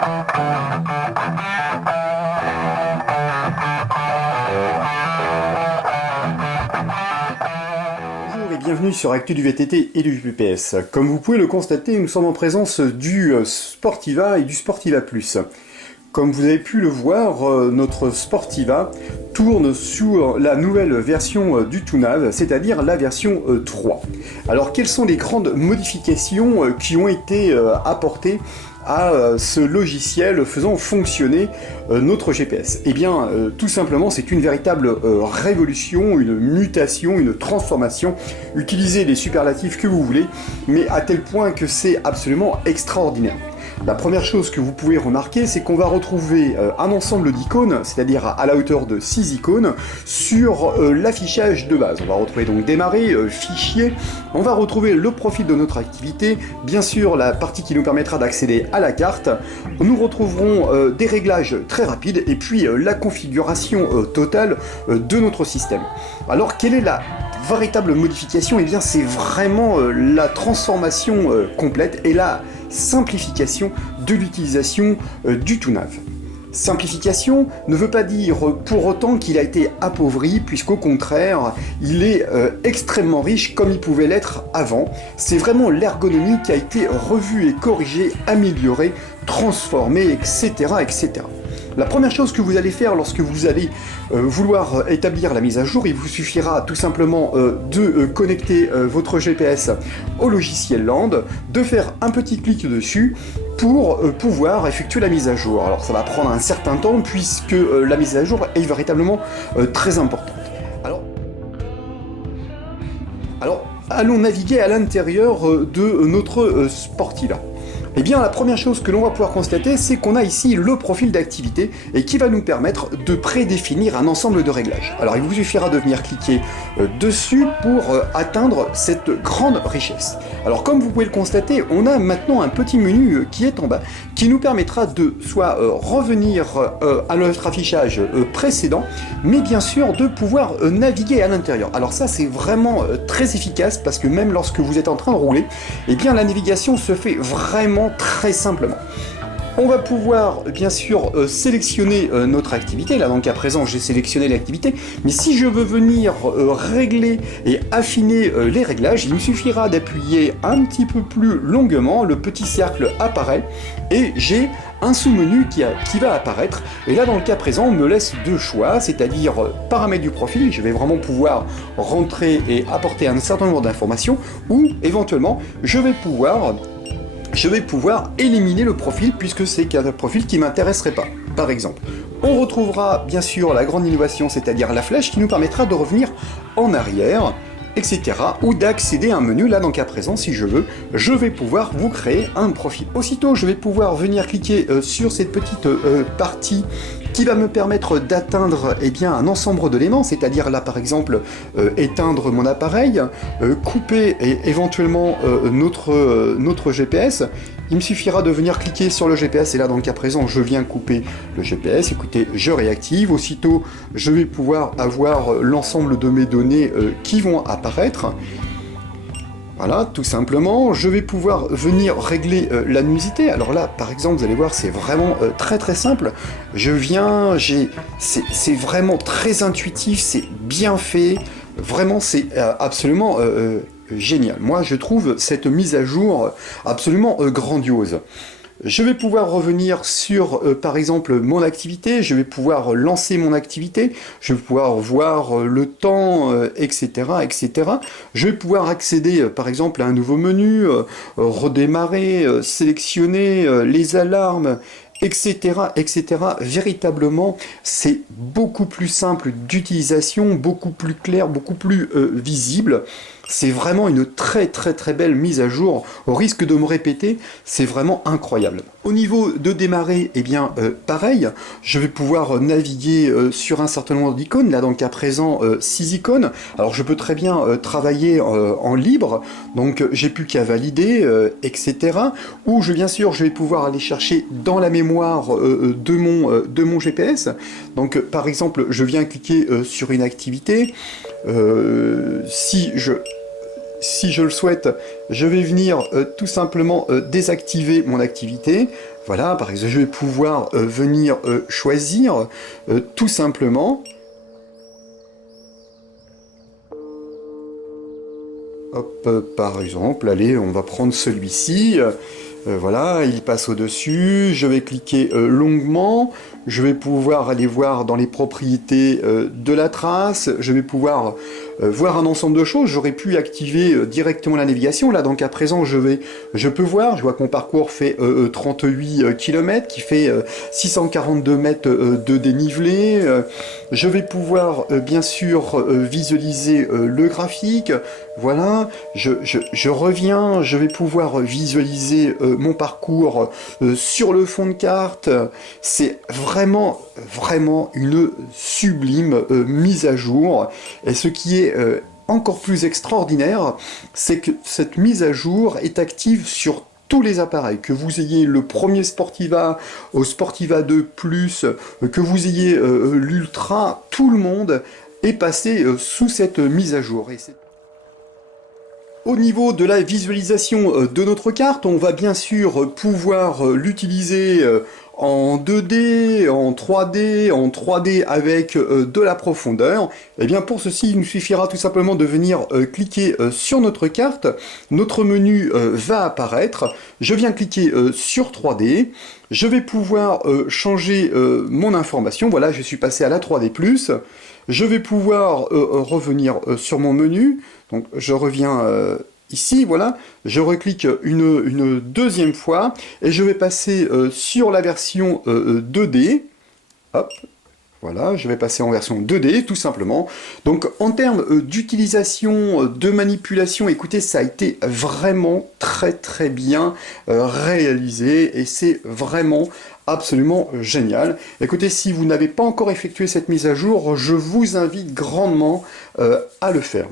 Bonjour et bienvenue sur Actu du VTT et du VPS. Comme vous pouvez le constater, nous sommes en présence du Sportiva et du Sportiva Plus. Comme vous avez pu le voir, notre Sportiva tourne sur la nouvelle version du TUNAV, c'est-à-dire la version 3. Alors quelles sont les grandes modifications qui ont été apportées à ce logiciel faisant fonctionner notre GPS? Eh bien, tout simplement, c'est une véritable révolution, une mutation, une transformation. Utilisez les superlatifs que vous voulez, mais à tel point que c'est absolument extraordinaire. La première chose que vous pouvez remarquer, c'est qu'on va retrouver un ensemble d'icônes, c'est-à-dire à la hauteur de 6 icônes, sur l'affichage de base. On va retrouver donc démarrer, fichier, on va retrouver le profil de notre activité, bien sûr la partie qui nous permettra d'accéder à la carte, nous retrouverons des réglages très rapides, et puis la configuration totale de notre système. Alors quelle est la véritable modification? Eh bien c'est vraiment la transformation complète et la simplification de l'utilisation du TUNAV. Simplification ne veut pas dire pour autant qu'il a été appauvri, puisqu'au contraire, il est extrêmement riche comme il pouvait l'être avant. C'est vraiment l'ergonomie qui a été revue et corrigée, améliorée, transformée, etc., etc. La première chose que vous allez faire lorsque vous allez vouloir établir la mise à jour, il vous suffira tout simplement de connecter votre GPS au logiciel Land, de faire un petit clic dessus pour pouvoir effectuer la mise à jour. Alors ça va prendre un certain temps puisque la mise à jour est véritablement très importante. Alors allons naviguer à l'intérieur de notre Sportiva. Eh bien, la première chose que l'on va pouvoir constater, c'est qu'on a ici le profil d'activité et qui va nous permettre de prédéfinir un ensemble de réglages. Alors, il vous suffira de venir cliquer dessus pour atteindre cette grande richesse. Alors, comme vous pouvez le constater, on a maintenant un petit menu qui est en bas, qui nous permettra de soit revenir à notre affichage précédent, mais bien sûr de pouvoir naviguer à l'intérieur. Alors ça, c'est vraiment très efficace parce que même lorsque vous êtes en train de rouler, eh bien la navigation se fait vraiment très simplement. On va pouvoir bien sûr sélectionner notre activité. Là donc à présent j'ai sélectionné l'activité, mais si je veux venir régler et affiner les réglages, il me suffira d'appuyer un petit peu plus longuement, le petit cercle apparaît et j'ai un sous-menu qui va apparaître, et là dans le cas présent on me laisse deux choix, c'est-à-dire paramètres du profil, je vais vraiment pouvoir rentrer et apporter un certain nombre d'informations, ou éventuellement je vais pouvoir éliminer le profil puisque c'est un profil qui ne m'intéresserait pas, par exemple. On retrouvera bien sûr la grande innovation, c'est-à-dire la flèche qui nous permettra de revenir en arrière, etc. ou d'accéder à un menu. Là, dans le cas présent, si je veux, je vais pouvoir vous créer un profil. Aussitôt, je vais pouvoir venir cliquer sur cette petite partie qui va me permettre d'atteindre un ensemble d'éléments, c'est-à-dire là par exemple éteindre mon appareil, couper éventuellement notre GPS. Il me suffira de venir cliquer sur le GPS et là dans le cas présent je viens couper le GPS, écoutez je réactive, aussitôt je vais pouvoir avoir l'ensemble de mes données qui vont apparaître. Voilà, tout simplement, je vais pouvoir venir régler la luminosité. Alors là, par exemple, vous allez voir, c'est vraiment très très simple. Je viens, c'est vraiment très intuitif, c'est bien fait. Vraiment, c'est absolument génial. Moi, je trouve cette mise à jour absolument grandiose. Je vais pouvoir revenir sur, par exemple, mon activité, je vais pouvoir lancer mon activité, je vais pouvoir voir le temps, etc., etc. Je vais pouvoir accéder, par exemple, à un nouveau menu, redémarrer, sélectionner les alarmes, etc., etc. Véritablement, c'est beaucoup plus simple d'utilisation, beaucoup plus clair, beaucoup plus visible. C'est vraiment une très très très belle mise à jour. Au risque de me répéter, c'est vraiment incroyable. Au niveau de démarrer, eh bien pareil, je vais pouvoir naviguer sur un certain nombre d'icônes. Là dans le cas présent, 6 icônes. Alors je peux très bien travailler en libre, donc j'ai plus qu'à valider, etc. Ou bien sûr je vais pouvoir aller chercher dans la mémoire de mon GPS. Donc par exemple, je viens cliquer sur une activité. Si je si je le souhaite, je vais venir tout simplement désactiver mon activité. Voilà, par exemple, je vais pouvoir venir choisir tout simplement. Hop, par exemple, allez, on va prendre celui-ci. Voilà, il passe au-dessus. Je vais cliquer longuement. Je vais pouvoir aller voir dans les propriétés de la trace. Je vais pouvoir voir un ensemble de choses. J'aurais pu activer directement la navigation. Là, donc à présent, je peux voir. Je vois que mon parcours fait 38 km, qui fait 642 mètres de dénivelé. Je vais pouvoir, bien sûr, visualiser le graphique. Voilà, je reviens, je vais pouvoir visualiser mon parcours sur le fond de carte. C'est vraiment, vraiment une sublime mise à jour. Et ce qui est encore plus extraordinaire, c'est que cette mise à jour est active sur tous les appareils, que vous ayez le premier Sportiva au Sportiva 2 Plus, que vous ayez l'Ultra, tout le monde est passé sous cette mise à jour. Au niveau de la visualisation de notre carte, on va bien sûr pouvoir l'utiliser en 2D, en 3D, en 3D avec de la profondeur. Et bien pour ceci, il nous suffira tout simplement de venir cliquer sur notre carte. Notre menu va apparaître. Je viens cliquer sur 3D. Je vais pouvoir changer mon information. Voilà, je suis passé à la 3D+. Je vais pouvoir revenir sur mon menu. Donc je reviens ici, voilà, je reclique une deuxième fois et je vais passer sur la version 2D. Hop, voilà, je vais passer en version 2D tout simplement. Donc en termes d'utilisation, de manipulation, écoutez, ça a été vraiment très très bien réalisé et c'est vraiment absolument génial. Écoutez, si vous n'avez pas encore effectué cette mise à jour, je vous invite grandement à le faire.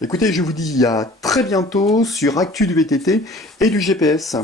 Écoutez, je vous dis à très bientôt sur Actu du VTT et du GPS.